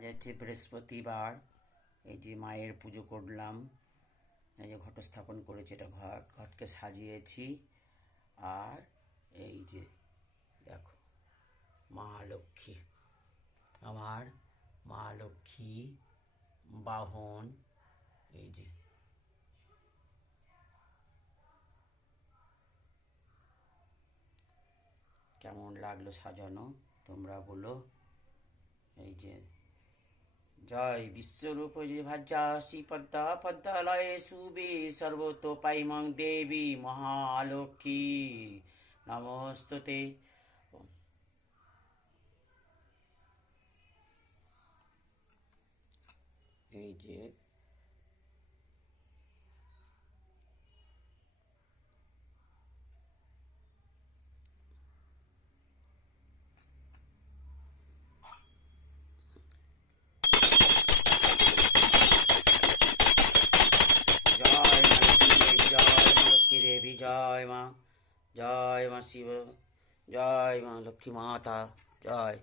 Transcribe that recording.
আজ হচ্ছে বৃহস্পতিবার। এই যে মায়ের পুজো করলাম, এই যে ঘট স্থাপন করেছি, এটা ঘটকে সাজিয়েছি। আর এই যে দেখো মা লক্ষ্মী, আমার মা লক্ষ্মী বাহন। এই যে কেমন লাগলো সাজানো তোমরা বলো। এই যে জয় বিশ্বরূপ যে ভাজ্যা শ্রীপদ্মা পদ্মালয়ে শুভে সর্বতোপাইমং দেবী মহালক্ষ্মী নমস্তুতে। এই যে দেবী, জয় মা, জয় মা শিব, জয় মা লক্ষ্মী মাতা, জয়।